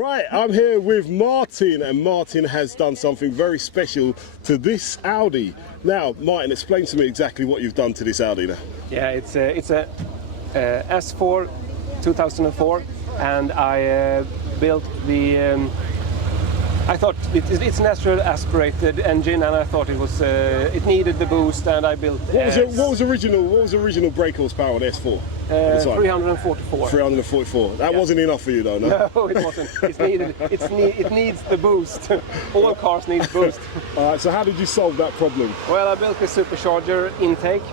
Right, I'm here with Martin, and Martin has done something very special to this Audi. Now, Martin, explain to me exactly what you've done to this Audi now. Yeah, it's a S4 2004, and I built the. I thought it's natural aspirated engine, and I thought it needed the boost, and I built. What was original brake horsepower on S4? 344. 344. That wasn't enough for you, though, no? No, it wasn't. It needs the boost. All cars need boost. All right. So how did you solve that problem? Well, I built a supercharger intake.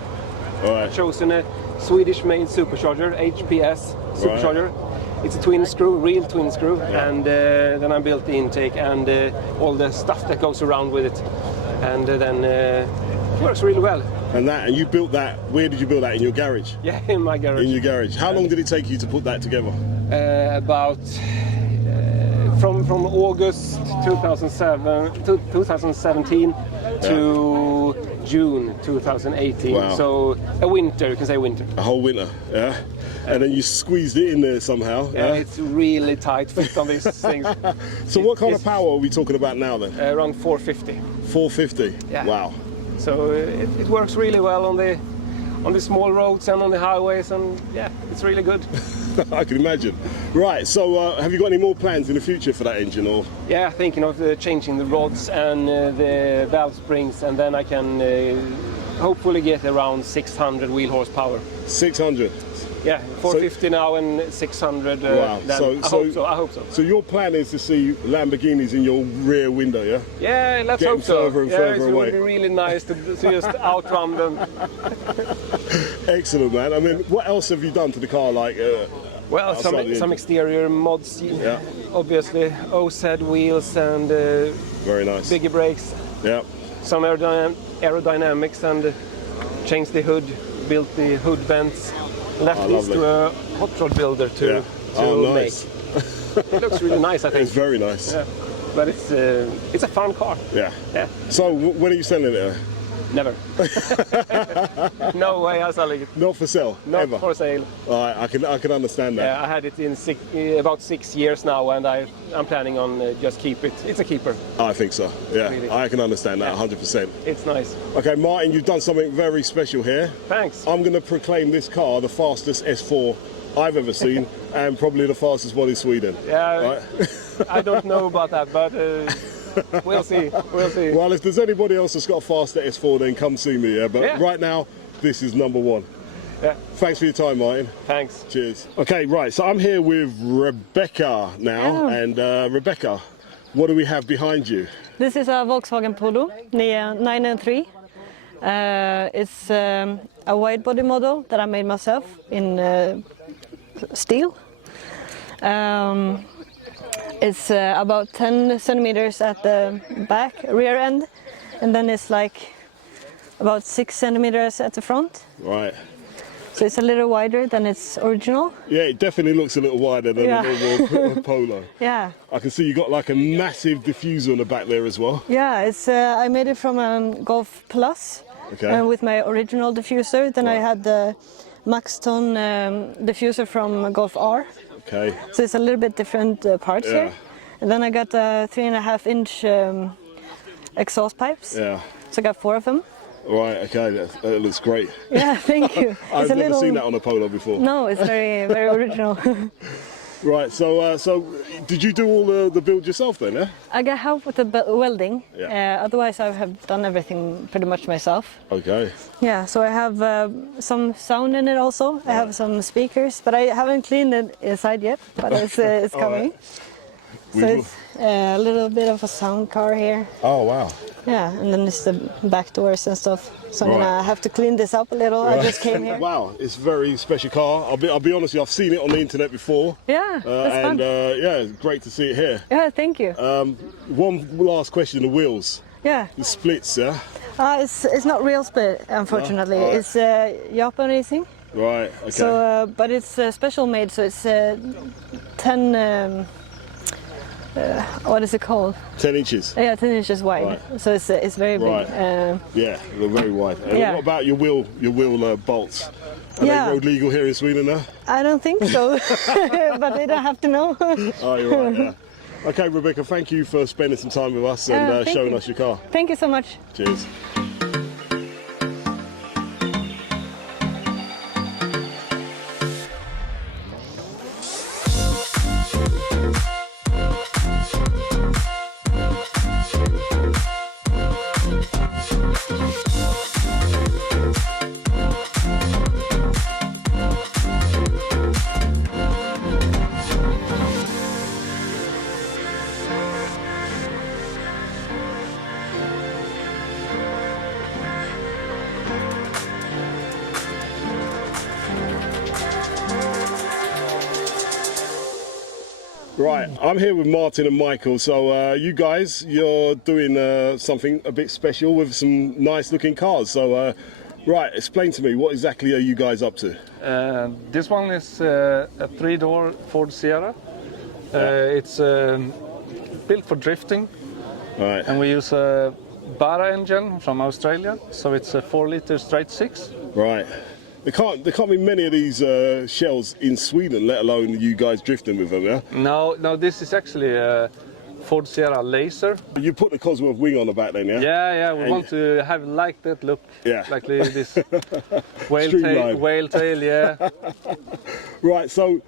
All right. I've chosen a Swedish-made supercharger, HPS supercharger. Right. It's a twin screw, real twin screw, and then I built the intake and all the stuff that goes around with it, and then it works really well. And you built that. Where did you build that? In your garage? Yeah, in my garage. In your garage. How long did it take you to put that together? About from August 2017 to June 2018. Wow. So a winter, you can say winter. A whole winter, yeah. And then you squeezed it in there somehow. Yeah, it's really tight fit on these things. So what kind of power are we talking about now then? Around 450. 450. Yeah. Wow. So it works really well on the small roads and on the highways, and yeah, it's really good. I can imagine. Right, so have you got any more plans in the future for that engine, or? Yeah, thinking of changing the rods and the valve springs, and then I can hopefully get around 600 wheel horsepower. 600? Yeah, 450 now and 600. Wow. Then I hope so. So your plan is to see Lamborghinis in your rear window, yeah? Yeah, let's Getting hope so. Further and further away. It would be really nice to just outrun them. Excellent, man. I mean, what else have you done to the car? Well, some exterior mods, yeah. Obviously, OZ wheels and very nice. Bigger brakes. Yeah. Some aerodynamics, and changed the hood, built the hood vents. Left this to a hot rod builder to nice. make. It looks really nice, I think. It's very nice. Yeah. But it's a fun car. Yeah. Yeah. So when are you selling it? Never. No way I'm selling it. Not for sale? Not ever. for sale. All right, I can understand that. Yeah, I had it in about 6 years now, and I'm planning on just keep it. It's a keeper. I think so, yeah. Really. I can understand that 100%. It's nice. Okay, Martin, you've done something very special here. Thanks. I'm going to proclaim this car the fastest S4 I've ever seen, and probably the fastest one in Sweden. Yeah, right? I don't know about that, but we'll see. We'll see. Well, if there's anybody else that's got a faster S4, then come see me, yeah? But right now, this is number one. Yeah. Thanks for your time, Martin. Thanks. Cheers. Okay, right, so I'm here with Rebecca now, and Rebecca, what do we have behind you? This is a Volkswagen Polo 993. It's a wide body model that I made myself in steel. It's about 10 centimeters at the back rear end, and then it's like about 6 centimeters at the front. Right. So it's a little wider than its original. Yeah, it definitely looks a little wider than a normal Polo. Yeah. I can see you got like a massive diffuser on the back there as well. Yeah, it's I made it from a Golf Plus. Okay. With my original diffuser. Then I had the Maxton diffuser from Golf R. Okay. So it's a little bit different parts here. And then I got 3.5-inch exhaust pipes. Yeah. So I got 4 of them. Right, okay, that looks great. Yeah, thank you. I've never seen that on a Polo before. No, it's very, very original. Right, so did you do all the build yourself then, yeah? I got help with the welding. Yeah. Otherwise, I have done everything pretty much myself. Okay. Yeah, so I have some sound in it also. Right. I have some speakers, but I haven't cleaned it inside yet, but it's coming. So it's a little bit of a sound car here. Oh, wow. Yeah, and then it's the back doors and stuff. So I'm gonna have to clean this up a little. I just came here. Wow, it's a very special car. I'll be honest with you, I've seen it on the internet before. Yeah, that's and fun. Yeah, it's great to see it here. Yeah, thank you. One last question: the wheels. Yeah. The splits, yeah. It's not real split, unfortunately. No? Right. It's Japan racing. Right. Okay. So, but it's special made. So it's 10. What is it called? 10 inches. Yeah, 10 inches wide. Right. So it's very big. Right. Yeah, they're very wide. And what about your wheel bolts? Are they road legal here in Sweden now? I don't think so, but they don't have to know. Oh, you're right. Yeah. Okay, Rebecca, thank you for spending some time with us and thank showing you. us your car. Thank you so much. Cheers. Right, I'm here with Martin and Michael. So you guys, you're doing something a bit special with some nice looking cars. So right, explain to me, what exactly are you guys up to? This one is a 3-door Ford Sierra. It's built for drifting, Right, and we use a Bara engine from Australia, so it's a 4-liter straight 6. right. There can't be many of these shells in Sweden, let alone you guys drifting with them, yeah? No, this is actually a Ford Sierra Laser. You put the Cosworth wing on the back then, yeah? Yeah, we want to have like that look, Yeah. like this whale Streamlined. tail, yeah. Right, so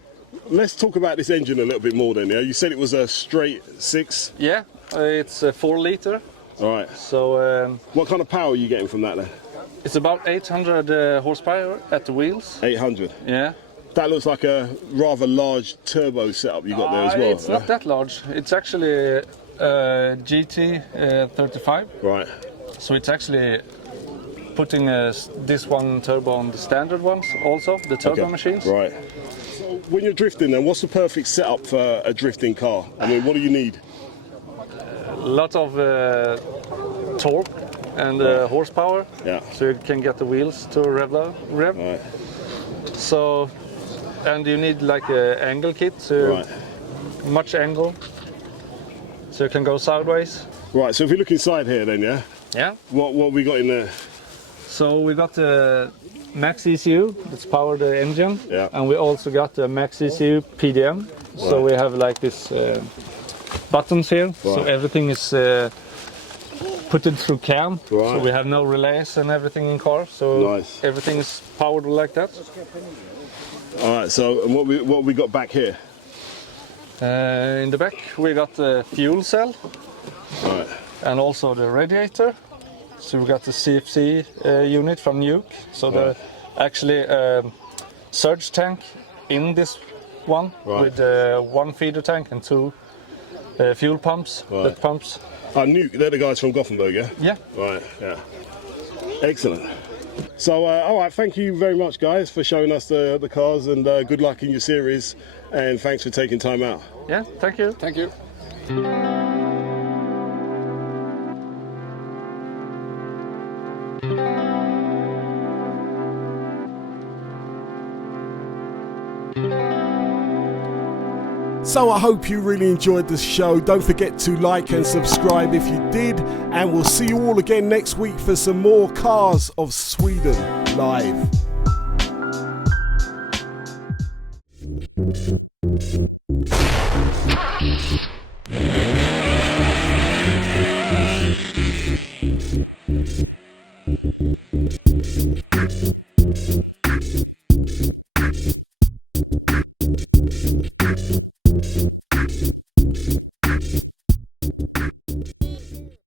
let's talk about this engine a little bit more then, yeah? You said it was a straight 6. Yeah, it's a 4-liter, All right. so What kind of power are you getting from that then? it's about 800 horsepower at the wheels. 800. Yeah. That looks like a rather large turbo setup you got there as well. It's not that large. It's actually GT 35. Right. So it's actually putting this one turbo on the standard ones also, the turbo Okay. machines. Right. So when you're drifting then, what's the perfect setup for a drifting car? I mean, what do you need? Lot of torque and horsepower, Yeah. so you can get the wheels to rev. Right. So, and you need like an angle kit, Right. much angle, so you can go sideways. Right, so if we look inside here then, yeah? Yeah. What we got in there? So we got the Max ECU that's power the engine, Yeah. and we also got the Max ECU PDM. So Right. we have like this buttons here, so Right. everything is put in through cam. So Right. we have no relays and everything in car. So Nice. everything is powered like that. All right, so and what we got back here? In the back we got the fuel cell Right. and also the radiator. So we got the CFC unit from Nuke. So the actually surge tank in this one Right. with one feeder tank and 2 fuel pumps. Right. That pumps. Nuke, they're the guys from Gothenburg, yeah? Yeah. Right, yeah. Excellent. So, all right, thank you very much, guys, for showing us the cars, and good luck in your series, and thanks for taking time out. Yeah. Thank you. Thank you. So I hope you really enjoyed this show. Don't forget to like and subscribe if you did, and we'll see you all again next week for some more Cars of Sweden live.